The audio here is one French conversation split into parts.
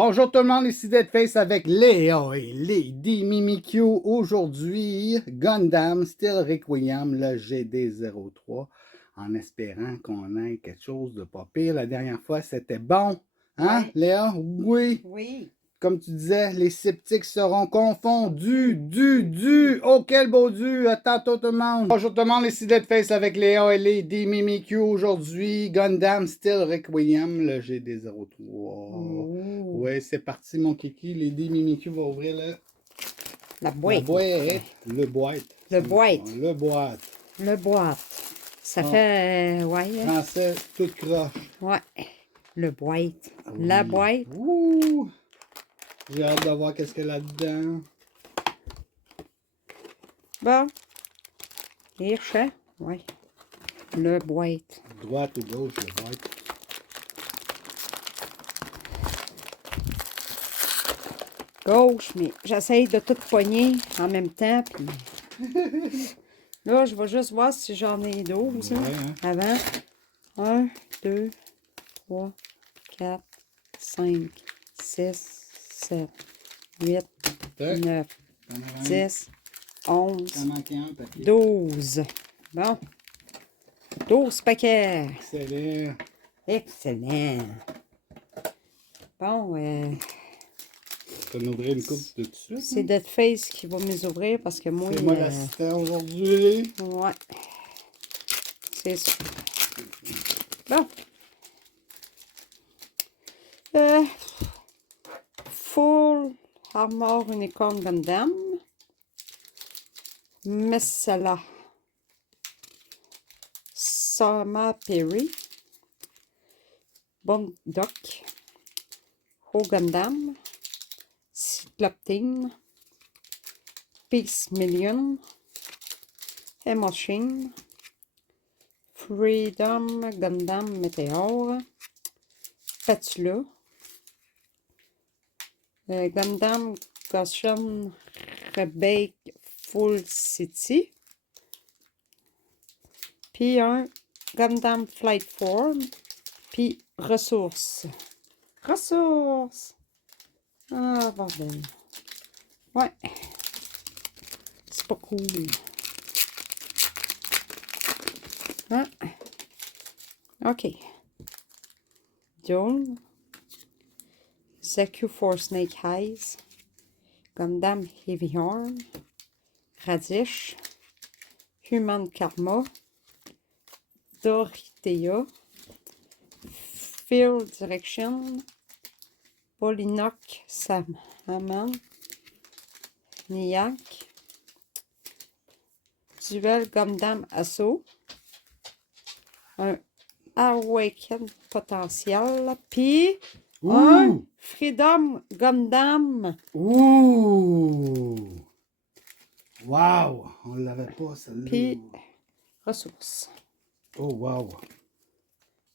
Bonjour tout le monde, ici Deadface avec Léa et Lady Mimikyu. Aujourd'hui, Gundam Steel Requiem, le GD03, en espérant qu'on ait quelque chose de pas pire. La dernière fois, c'était bon. Hein, Ouais. Léa? Oui. Oui. Comme tu disais, les sceptiques seront confondus. Oh, quel beau du! À tantôt tout le monde! Bonjour tout le monde, ici Deadface avec Léa et Lady Mimikyu. Aujourd'hui, Gundam Steel Requiem, le GD03. Oh. Ouais, c'est parti, mon kiki. Lady Mimikyu va ouvrir La la boîte. boîte. Le boîte. Le boîte. Le boîte. Le boîte. Ça Ah. fait... ouais. Français, tout croche. Ouais. Le boîte. Oui. La boîte. Ouh! J'ai hâte de voir qu'est-ce qu'il y a là-dedans. Bon. Hirsch, hein? Ouais. Le boîte. Droite ou gauche, le boîte. Gauche, mais j'essaye de tout poigner en même temps. Puis... là, je vais juste voir si j'en ai 12. Ouais, hein? Avant. 1, 2, 3, 4, 5, 6, 7, 8, 9, 10, 11, 12. Bon. 12 paquets. Excellent. Excellent. Bon, Tu vas nous ouvrir une coupe de tout de suite. c'est Deadface qui va me ouvrir parce que moi... C'est moi l'assistant aujourd'hui. Ouais. C'est ça. Bon. Full Armor Unicorn Gundam. Messala. Sama Perry. Bondok. Ho Gundam. Cycloptine. Peace Million. Machine. Freedom Gundam Meteor. Patula. Gundam Goshen Rebake Full City. Puis un Gundam Flight Form. Puis ressources. Ressources! Ah, bordel. Ouais. C'est pas cool. Hein? OK. Dune. Zaku for Snake Eyes. Gundam Heavy Horn. Radish. Human Karma. Dorothea. Field Direction. Polynok Saman. Niak. Duel Gundam Assault. Un Awaken Potentiel. Puis un Freedom Gundam. Ouh! Wow! On l'avait pas, celle-là. Puis ressources. Oh, wow!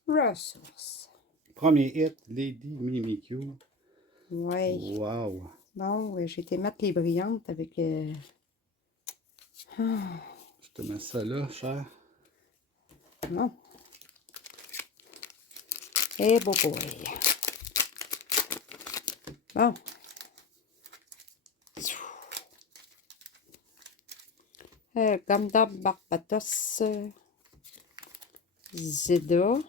Ressources. Premier hit, Lady Mimikyu. Ouais. Wow! Bon, j'ai été mettre les brillantes avec... Je te mets ça là, cher. Non. Eh, boy. Bon. Gundam Barbatos. Zeda.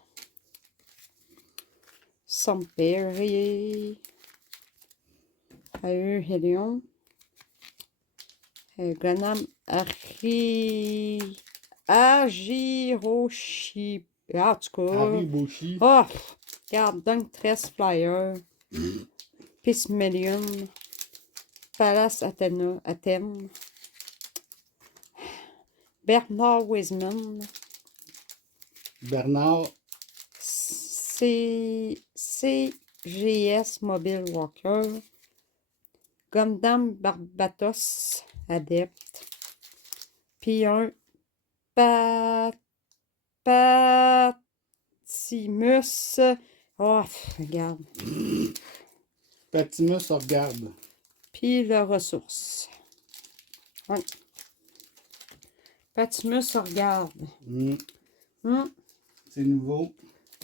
Samperi. Helion. Gundam Agiroshi. En tout cas. Hariboshi. Oh! Regarde, Dunk 13 Flyer. Peace Million. Palace Athènes. Bernard Wiseman. Bernard. CGS Mobile Walker. Gundam Barbatos Adepte. Puis un Patimus. Oh, regarde. Patimus regarde. Puis la ressource. Ouais. Patimus regarde. C'est nouveau.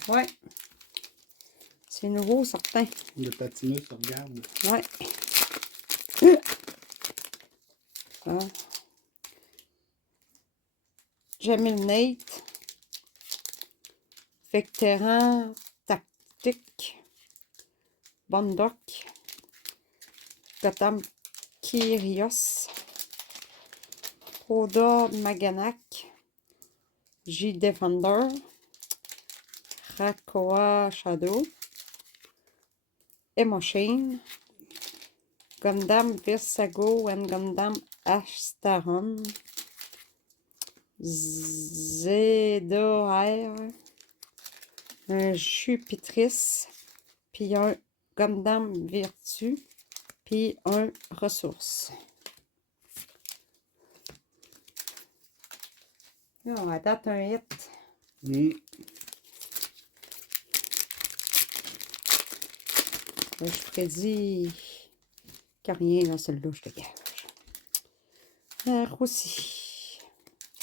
Ouais. C'est nouveau, certain. Le patinus regarde. Ouais. Ça. Jamil Nate. Vétéran tactique. Bondok. Gotham Kyrios. Oda Maganak. J Defender. Krakoa Shadow. Emoshine. Gundam Virsago and Gundam Ashtaron. Zedor. Un Jupitris. Puis un Gundam Virtu. Puis un Ressource. Là, à date, un hit. Là, je prédis qu'il n'y a rien dans celui-là, je dégage. Roussi.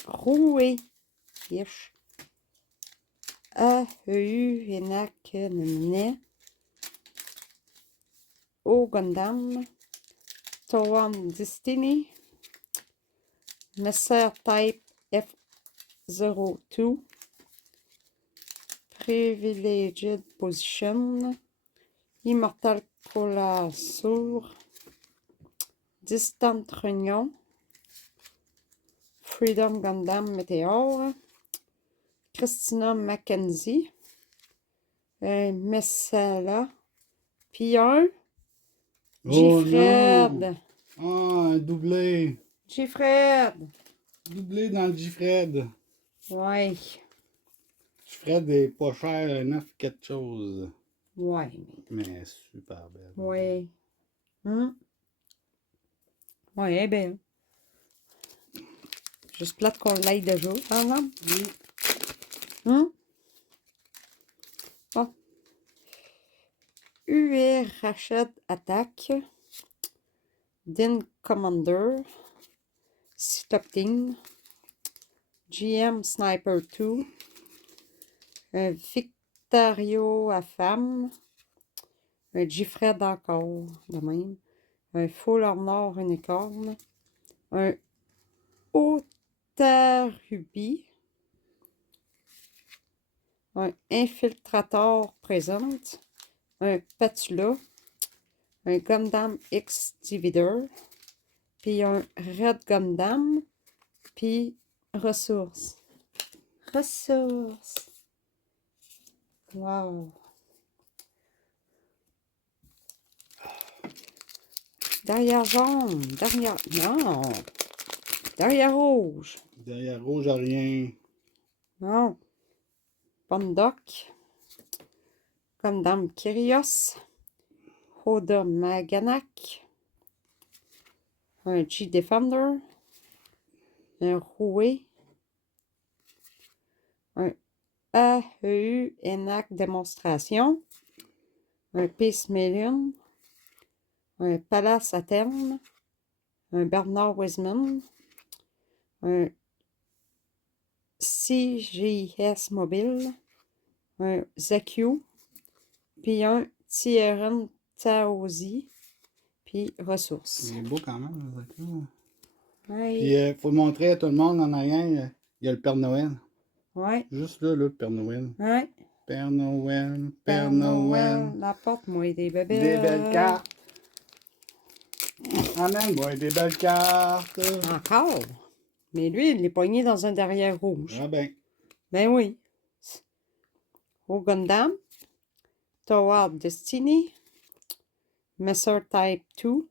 Roué. Ish. A-E-U, Enak, Nemine. O Gundam. Towan Destiny. Messer Type F02. Privileged Position. Immortal Colossur. Distant Réunion. Freedom Gundam Meteor. Christina Mackenzie. Messala. Puis un. Gfred. Ah, un doublé. Gfred. Doublé dans le Gfred. Ouais. Gfred est pas cher, 9 quelque chose. Ouais. Mais super belle. Ouais. Ouais, elle est belle. Juste plate qu'on l'aille déjà, par exemple. Bon. UR Rachel Attack. Din Commander. Cycloptine. GM Sniper 2. Victario Affam. Un Gfred encore, de même. Un Full Armor Unicorn. Un Otarubi. Un Infiltrator présente. Un Patula. Un Gundam X Divider. Puis un Red Gundam. Puis Ressources. Ressources. Wow. Derrière jaune. Derrière... Non. Derrière rouge. Derrière rouge, rien. Non. Bondok. Gundam Kyrios. Oda Maganak. Un G Defender. Un Roué. Un AEU Enac Démonstration. Un Peace Million. Un Palace à terme. Un Bernard Wiseman. Un CGS Mobile. Un Zakyu. Puis un Tierren Taozi. Puis Ressources. Il est beau quand même, le Zakyu. Ouais. Puis, faut le montrer à tout le monde en arrière. Il y a le Père Noël. Ouais. Juste là, le Père Noël. Ouais. Père Noël, Père Noël. Apporte-moi des bébés. Des belles cartes. Amène-moi des belles cartes. Encore. Mais lui, il est pogné dans un derrière rouge. Ah ben. Ben oui. Au Gundam. Toward Destiny. Messer Type 2.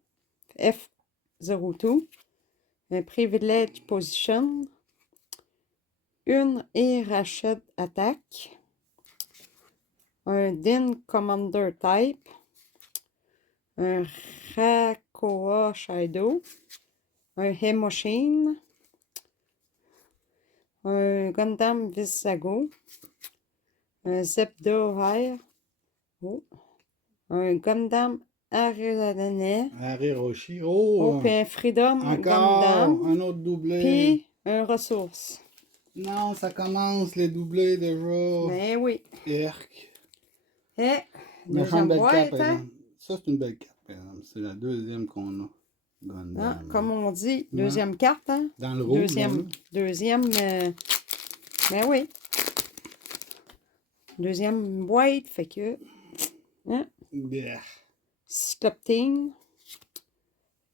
F02. Un Privilege Position. Une Rachel Attack. Un Din Commander Type. Un Rakoa Shadow. Un Emoshine. Un Gundam Visago. Un Zepdo Air. Oh. Un Gundam Arizona. Ariroshi. Oh, Oh! puis un Freedom Encore Gundam. un autre doublé. Puis un Ressource. Non, ça commence les doublés déjà. Ben oui. Erk. Eh, Méchante Deuxième belle carte, boîte, par hein? exemple. Ça, c'est une belle carte, par exemple. C'est la deuxième qu'on a. Ah, Gundam. comme on dit, Ouais. deuxième carte, hein? Dans le rouge, Deuxième, ben oui. Deuxième boîte, fait que, hein? Yeah. Cycloptine,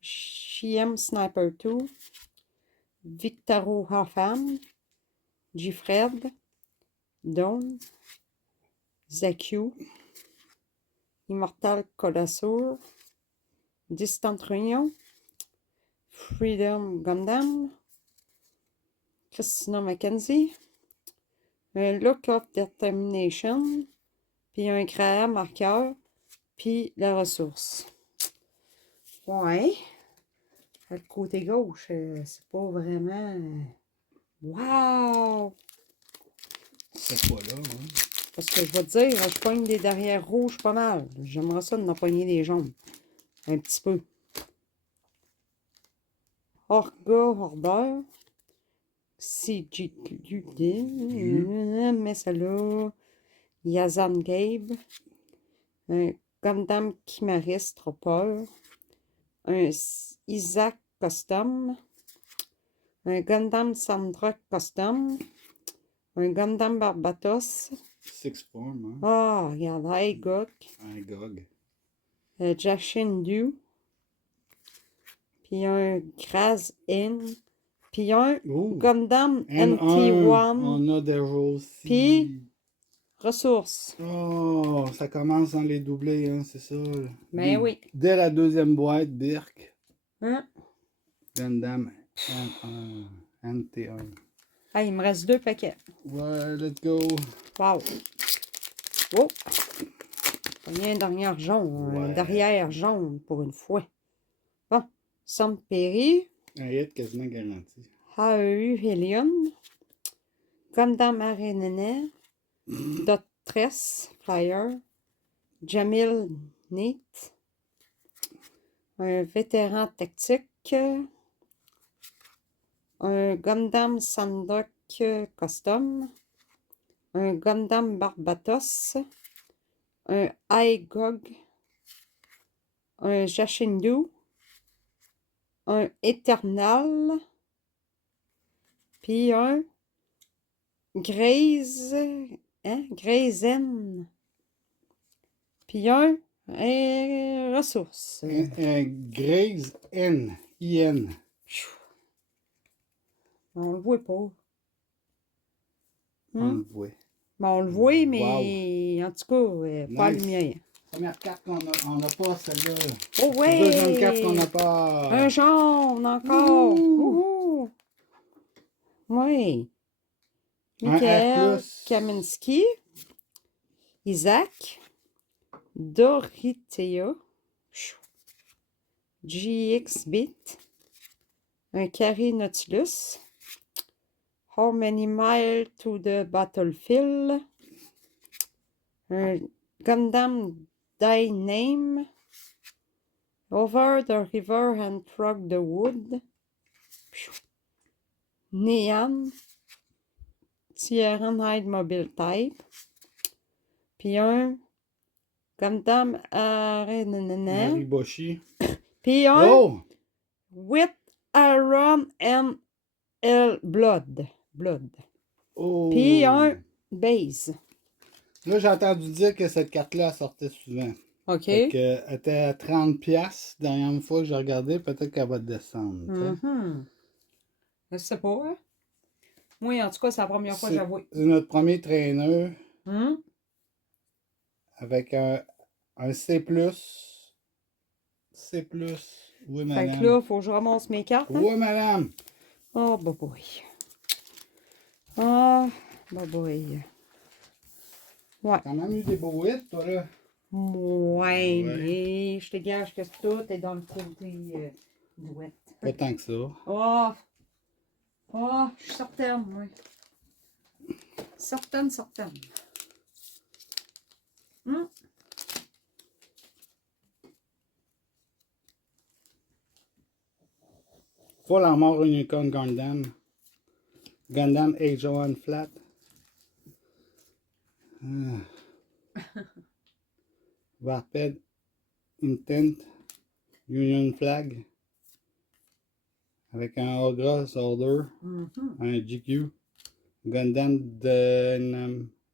Chiem Sniper 2, Victaro Hoffam, Gfred, Dawn, Zaku, Immortal Colossur, Distant Réunion, Freedom Gundam, Christina Mackenzie, un Look of Determination, puis un créa marqueur, puis la ressource. Ouais. Le côté gauche, c'est pas vraiment... Wow! C'est pas là, hein? Parce que je vais te dire, je pogne des derrières rouges pas mal. J'aimerais ça de n'en pogner des jaunes. Un petit peu. Orga Order. CGQD. Mais celle-là. Yazan Gabe. Un Gundam Chimaris Tropper. Un Isaac Custom. Un Gundam Sandra Custom. Un Gundam Barbatos. Six Form, hein? Ah, regarde, Igok. Un GOG. Jashindu. Puis un Graz N. Puis un Oh! Gundam N1, NT1. on a déjà aussi. Puis ressources. Oh, ça commence dans les doublés, hein, c'est ça. Ben oui. Dès la deuxième boîte, Birk. Hein? Gundam N1, NT1. Ah, il me reste 2 paquets. Ouais, let's go. Wow. Oh! Il y a un derrière jaune. Un Ouais. derrière jaune pour une fois. Bon. Samperi. Un hit quasiment garanti. AEU Helion. Gundam Arenene. Dot 13 Flyer. Jamil Neat. Un vétéran tactique. Un Gundam Sandrock Custom. Un Gundam Barbatos. Un Igog. Un Jashindu. Un Eternal. Puis un Graze. Hein? Grazen. Puis un ressource. Un Graze N, IN. On le voit pas. On le voit. Ben, on le voit, mais en tout cas, pas Nice. lumière. Première carte qu'on a, on n'a pas celle-là. Oh ouais! Deuxième carte qu'on n'a pas. Un jaune encore! Wouhou! Wouhou! Oui. Un Michael R+. Kaminski. Isaac. Dorothea. GX-Bit. Un Carré Nautilus. How many miles to the battlefield? Un Gundam Die Name. Over the river and through the wood. Neon. Tierenheid Mobile Type. Puis un Gundam Arenene. Mariboshi. Puis un Oh! With Iron and L Blood. Oh! Puis un Base. Là, j'ai entendu dire que cette carte-là sortait souvent. OK. Fait que, elle était à 30$. Dernière fois que j'ai regardé, peut-être qu'elle va descendre. tu sais. Je sais pas, hein? Moi, en tout cas, c'est la première fois que j'avoue. C'est notre premier traîneur Hum? avec un C+. C+. Oui, Fait madame. que là, il faut que je ramasse mes cartes. Hein? Oui, madame. Oh, bah boy. Ah, bah boy. Ouais. T'as même eu des beaux hits, toi, là. Ouais, mais je te gage que tout est dans le côté douette. Pas tant que ça. Oh! Oh, je suis certaine, oui. Certaine. Hum? Full Armor Unicorn Gundam. Gundam Age 1 Flat. Warped Intent Union Flag avec un Ogre Order, un GQ, Gundam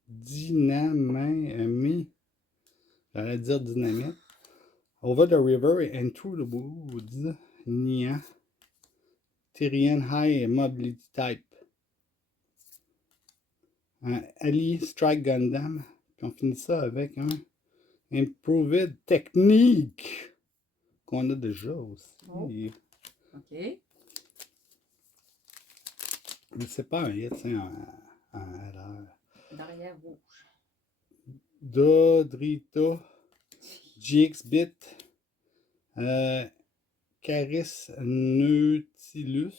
Dynamite, j'allais dire Dynamite, Over the River and Through the Woods, Nia, Tyrian High Mobility Type, un Ali Strike Gundam, puis on finit ça avec un Improved Technique qu'on a déjà aussi. Oh. OK. Mais c'est pas un hit, c'est un LR. Derrière rouge. Dodrito, GX-Bit, Caris Nautilus.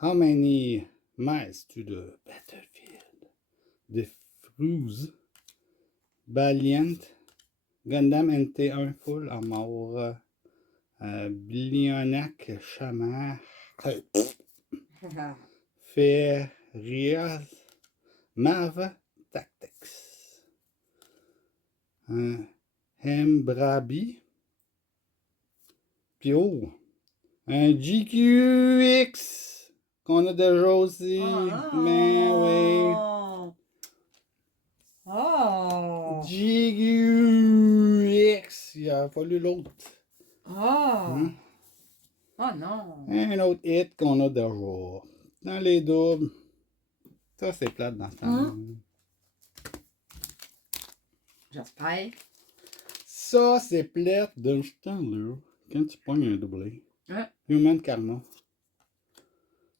How many miles to the battlefield? The Fruze, Valiant, Gundam NT1 Full Armor, Blionac Chamar, Ferias, Mav Tactics, Hembrabi, puis oh, un GQX qu'on a déjà aussi, mais oui. Oh! GQX, il a fallu l'autre. Oh! Oh non! Un autre hit qu'on a déjà. Dans les doubles. Ça, c'est plate dans ce temps. J'espère. Ça, c'est plate dans ce temps-là. Quand tu pognes un doublé. Human Karma.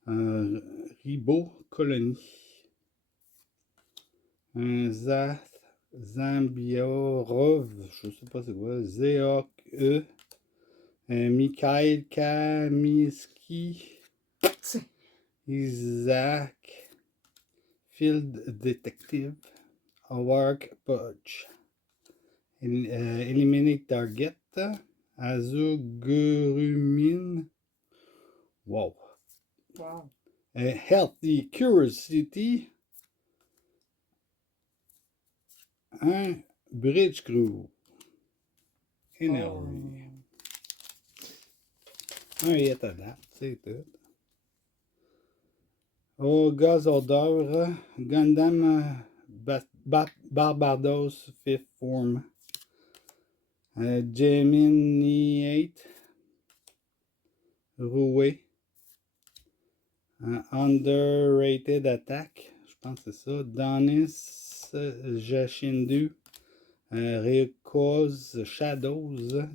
Ribo Colony. Un Zambiorov. Je sais pas c'est quoi. Zeok E. Mikhail Kamiski. Isaac. Field Detective. Work Punch. Eliminate Target. Azugurumin. Wow. Wow. Healthy Curiosity. Un Bridge Crew. Énergie. Un hit à date, c'est tout. Au gaz odeur, Gundam Barbados 5th Form. Gemini 8. Roué. Underrated Attack. Je pense que c'est ça. Donis Jashindu. Rekoz Shadows.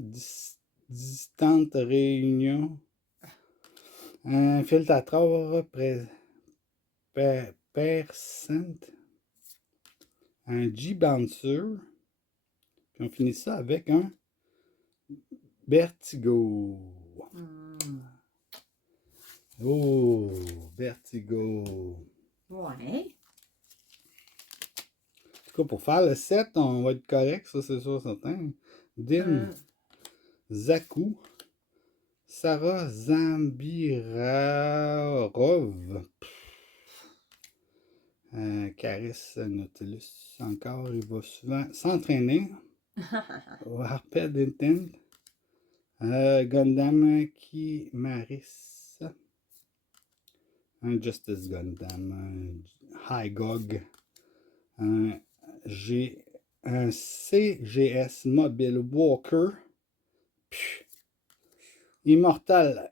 Distante Réunion. Un filtrateur Percent. Un G-Bouncer. Puis on finit ça avec un Vertigo. Oh, Vertigo. Ouais. En tout cas, pour faire le set, on va être correct, ça c'est sûr, certain. Din, Zaku, Sarah Zambirarov, Caris Nautilus, encore, il va souvent s'entraîner. Warped Intent, Gundam Kimaris, un Justice Gundam, un High Gog, un CGS Mobile Walker, Immortal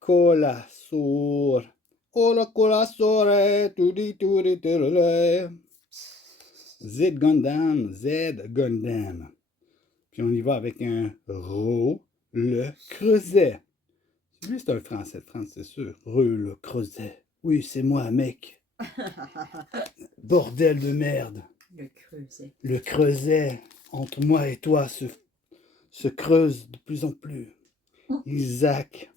Colasor, Colasor, Z Gundam. Puis on y va avec un le Creuset. Lui, c'est un Français de France, c'est sûr. Le Creuset. Oui, c'est moi, mec. Bordel de merde. Le Creuset. Le Creuset, entre moi et toi, se creuse de plus en plus. Isaac.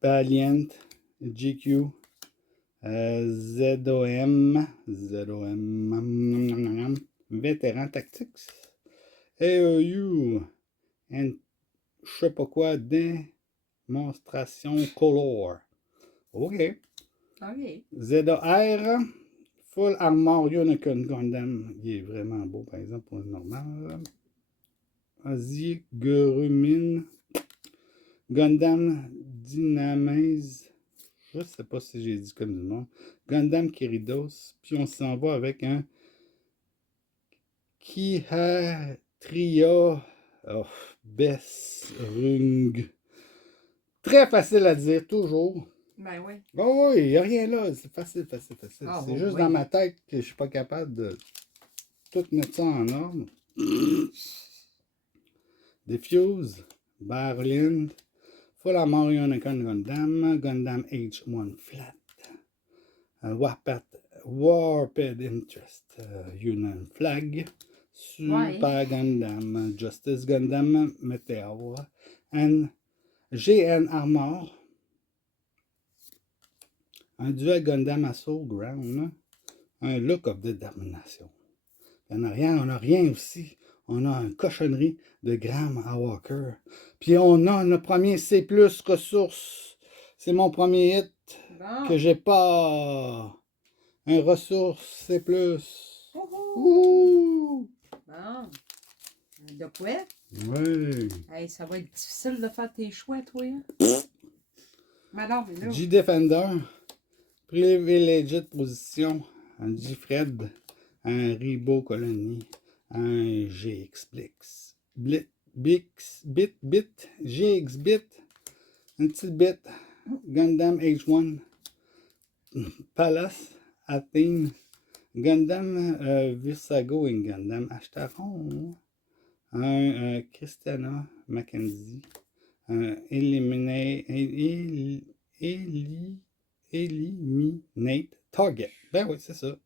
Valiant. GQ. ZOM. Vétéran Tactics. AEU. And je sais pas quoi. Démonstration Color. OK. OK. ZAR. Full Armor Unicorn Gundam. Il est vraiment beau, par exemple, pour le normal. Azigurumin Gundam Dynamaze. Je sais pas si j'ai dit comme du nom. Gundam Kiridos. Puis on s'en va avec un Kihatria Besrung. Très facile à dire, toujours. Ben oui. Oh oui, il n'y a rien là. C'est facile. Ah, C'est oui, juste oui. dans ma tête que je suis pas capable de tout mettre ça en ordre. Diffuse, Berlin, Full Armor Unicorn Gundam, Gundam H1 Flat, Warped Interest, Union Flag, Super Gundam, Justice Gundam, Meteor, and GN Armor, un duel Gundam Assault Ground, un Look of Determination. En arrière, on n'a rien aussi. On a une cochonnerie de Graham Walker. Puis on a notre premier C+, ressources. C'est mon premier hit Bon. que j'ai pas. Un ressource C+. Ouh. Bon. De quoi? Oui. Hey, ça va être difficile de faire tes choix, toi. Hein? Mais non, mais là. G-Defender. Privileged Position. Un G-Fred. Un Ribo Colony. Un GX-Blix. Bit. GX-Bit. Un petit bit. Gundam H1. Palace. Athene. Gundam Virsago et Gundam Ashtaron. Un Christiana Mackenzie. Un Eliminate Target. Ben oui, c'est ça.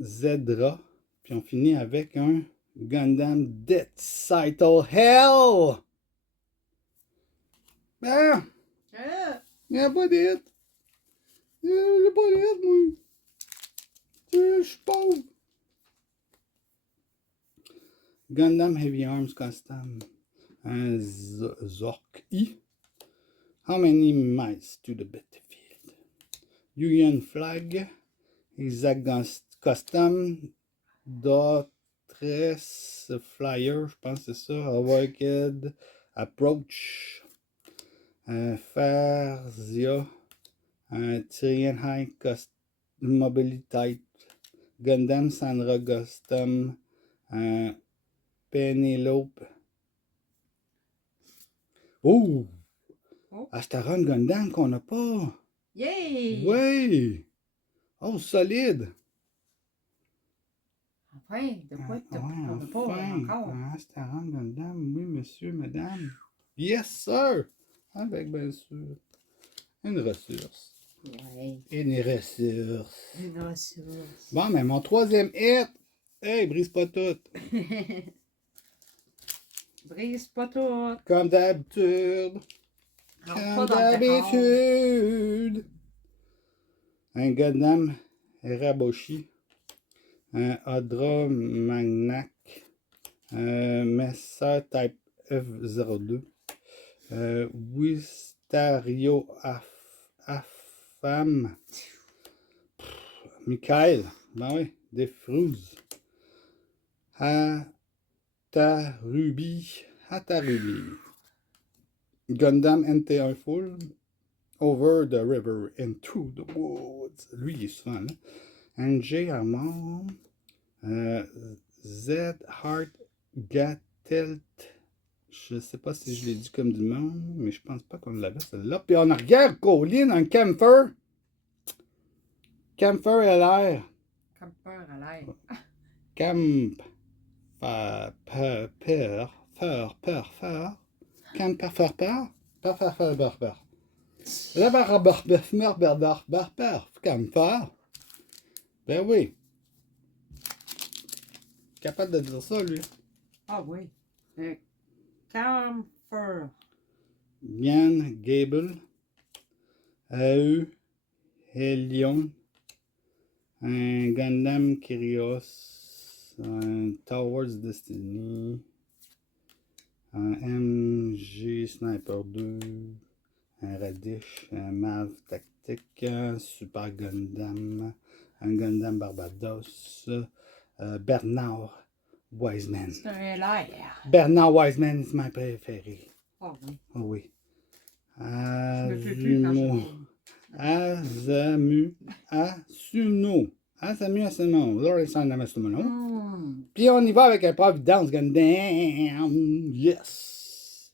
Zedra. Puis on finit avec un Gundam Death Cycle Hell. Ben, il n'y a pas d'hit. Il n'y a pas d'hit, moi. Je suis pauvre. Gundam Heavy Arms Custom. Un Zork-I. How many miles to the battlefield? Union Flag. Exact Custom. Daughtress Flyer, je pense que c'est ça. Awakened Approach. Farzia. Tyrian High Mobility Type. Gundam Sandra Custom. Penelope. Oh! Ashtaron Gundam qu'on n'a pas. Yay! Oui! Oh, solide! Enfin, de quoi tu Ouais, pas encore? Ashtaron Gundam, oui, monsieur, madame. Yes, sir! Avec, bien sûr, une ressource. Ouais. Une ressource. Une ressource. Bon, mais mon troisième hit. Hey, brise pas tout. Brise pas tout. Comme d'habitude. Non, Comme pas dans le décor. d'habitude. Un Gundam Raboshi. Un Adra Magnac. Un Messer Type F02. Wistario Afam. Michael. Ben oui, des Fruz. Hatarubi. Gundam NT1 Full. Over the river and through the woods. Lui, il est souvent là. NG Armor. Z Heart Gatelt. Je sais pas si je l'ai dit comme du monde, mais je pense pas qu'on l'avait celle-là. Puis en arrière, Colline, un Camphor. Camphor LR. Camphor à l'air. Camp. Camphor. Ben oui. Capable de dire ça, lui. Ah oui. Camphor. Yann Gable. AU. Helion. Un Gundam Kyrios. Un Towards Destiny. Un MG Sniper 2. Un Radish. Un Mav fantastique. Super Gundam. Un Gundam Barbados. Bernard Wiseman. C'est un l'air. Bernard Wiseman, c'est ma préférée. Oh oui. Oh oui. Je me fais plus quand Asuno. Asuno. Lawrence Asuno. Puis on y va avec un Providence Gundam. Yes.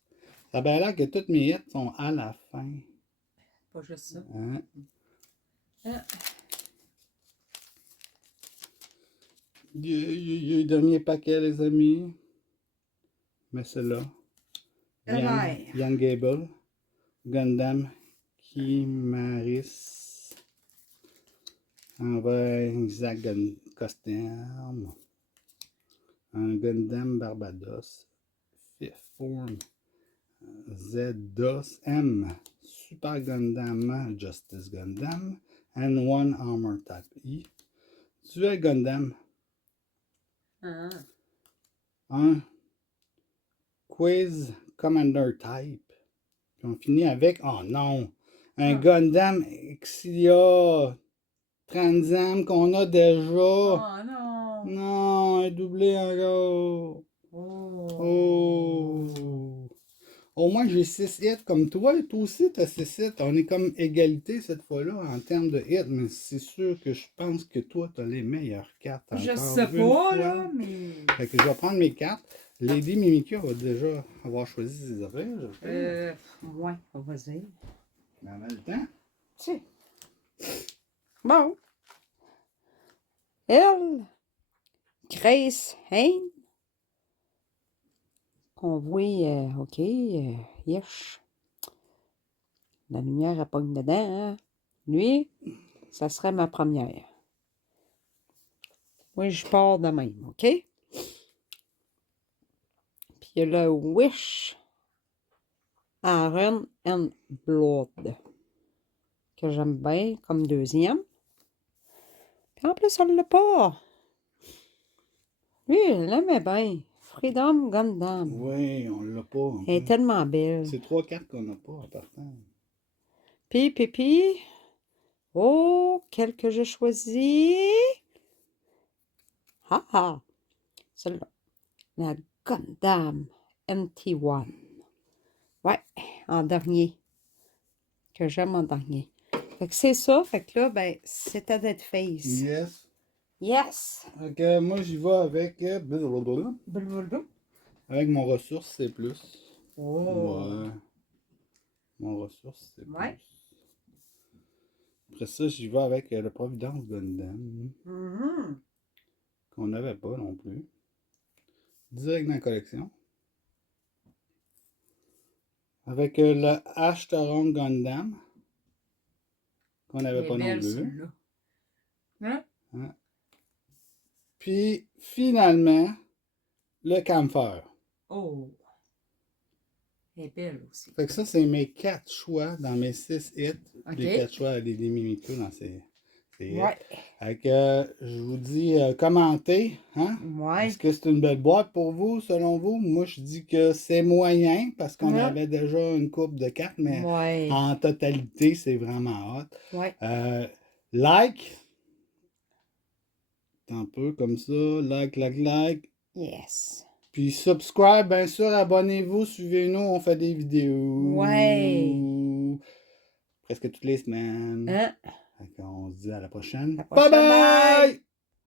Ça a bien l'air que toutes mes hits sont à la fin. Pas juste ça. Hein? Dernier paquet, les amis. Mais c'est là. Yann Gable. Gundam Kimaris. Un vrai Isaac Costume. Un Gundam Barbados. Fifth Form. Z-DOS M. Super Gundam Justice Gundam. And one Armor Type E. Duel Gundam. Un Quiz Commander Type. Puis on finit avec, oh non, un Gundam Exilia Transam qu'on a déjà. Oh non. Non, un doublé encore. Oh. Au moins j'ai 6 hits comme toi, et toi aussi t'as 6 hits. On est comme égalité cette fois-là en termes de hits, mais c'est sûr que je pense que toi t'as les meilleures cartes. Je sais pas, là, mais. Fait que je vais prendre mes cartes. Lady Mimikyu va déjà avoir choisi ses affaires. Ouais, on va dire. Mais en même temps. Si. Bon. Elle, Grace Hain. On voit, OK, yes. La lumière, elle pogne dedans, hein. Lui, ça serait ma première. Moi, je pars de même, OK? Puis il y a le Wish Iron and Blood, que j'aime bien comme deuxième. Puis en plus, elle l'a pas. Lui, elle l'aimait bien. Freedom Gundam. Oui, on l'a pas. Elle est tellement belle. C'est 3 cartes qu'on n'a pas en partant. Puis. Oh, quelle que j'ai choisi. Ah ah. Celle-là. La Gundam MT1. Ouais, en dernier. Que j'aime en dernier. Fait que c'est ça. Fait que là, ben, c'est à Dead Face. Yes. Yes. Ok, moi j'y vais avec. Avec mon ressource, c'est plus. Oh. Ouais. Mon ressource, c'est plus. Ouais. Après ça, j'y vais avec le Providence Gundam. Mm-hmm. Qu'on n'avait pas non plus. Direct dans la collection. Avec le Ashtaron Gundam. Qu'on n'avait pas non plus. Hein? Hein? Puis, finalement, le Camphor. Oh. Elle est belle aussi. Fait que ça, c'est mes 4 choix dans mes 6 hits. Ok. Les 4 choix des Mimikyu dans ces hits. Ouais. Fait que je vous dis, commentez. Hein? Ouais. Est-ce que c'est une belle boîte pour vous, selon vous? Moi, je dis que c'est moyen parce qu'on avait déjà une coupe de cartes, mais en totalité, c'est vraiment hot. Ouais. Like. Un peu comme ça. Like. Yes. Puis subscribe, bien sûr, abonnez-vous, suivez-nous, on fait des vidéos. Ouais. Presque toutes les semaines. Hein? On se dit à la prochaine. À la prochaine, Bye bye!